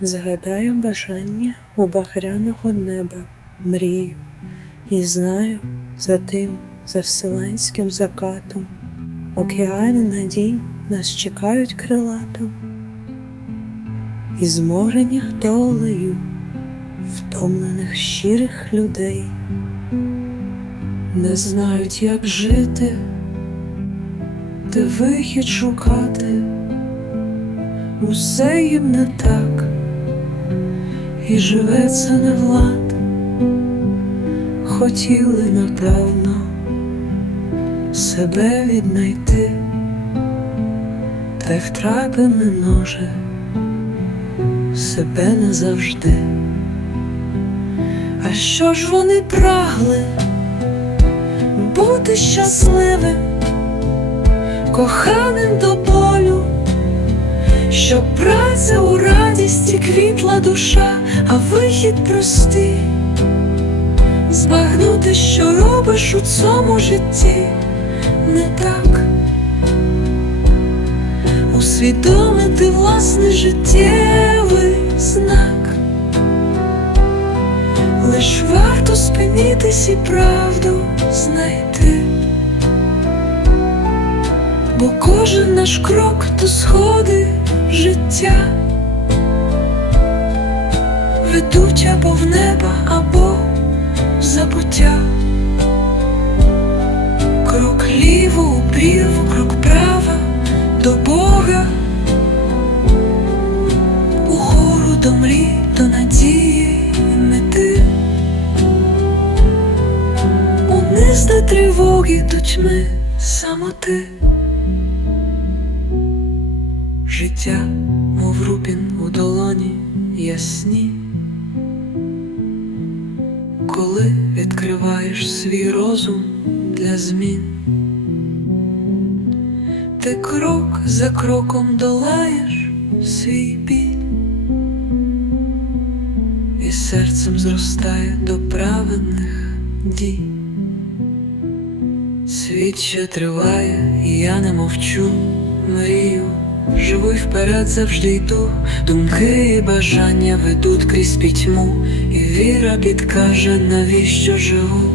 Згадаю бажання у багряного неба, мрію, і знаю за тим, за вселенським закатом, океани надій нас чекають крилатом, і зморені долею втомлених щирих людей. Не знають, як жити, де вихід шукати, усе їм не так, і живеться не влад, хотіли напевно себе віднайти, та й втрати не може себе не завжди. А що ж вони прагли? бути щасливим, коханим до болю, щоб праця у радісті квітла душа, а вихід простий, збагнути, що робиш у цьому житті не так, усвідомити власний життєвий знак. Лиш варто спинитись і правду знайти, бо кожен наш крок то сходи життя ведуть або в небо, або забуття. Крок ліво у прірву, крок права до Бога, угору до мрій, до надії мети. Униз до тривоги, до тьми самоти. Життя, мов рубін у долоні ясні. Коли відкриваєш свій розум для змін, ти крок за кроком долаєш свій біль, і серцем зростає до праведних дій. Світ ще триває, і я не мовчу, мрію, живу й вперед завжди йду, думки і бажання ведуть крізь пітьму, і віра підкаже, навіщо живу.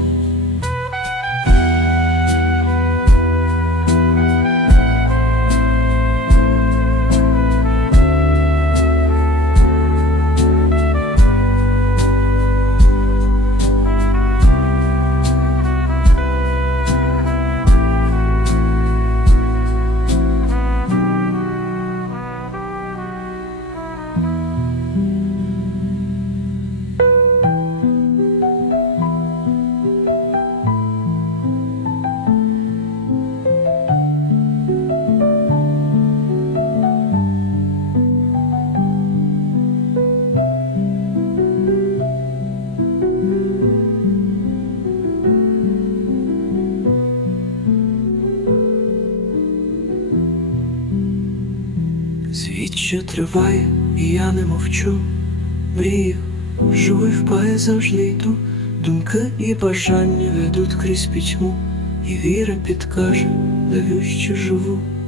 Світ ще триває, і я не мовчу, мрію, живу і впає завжди йду, думки і бажання ведуть крізь пітьму, і віра підкаже, навіщо живу.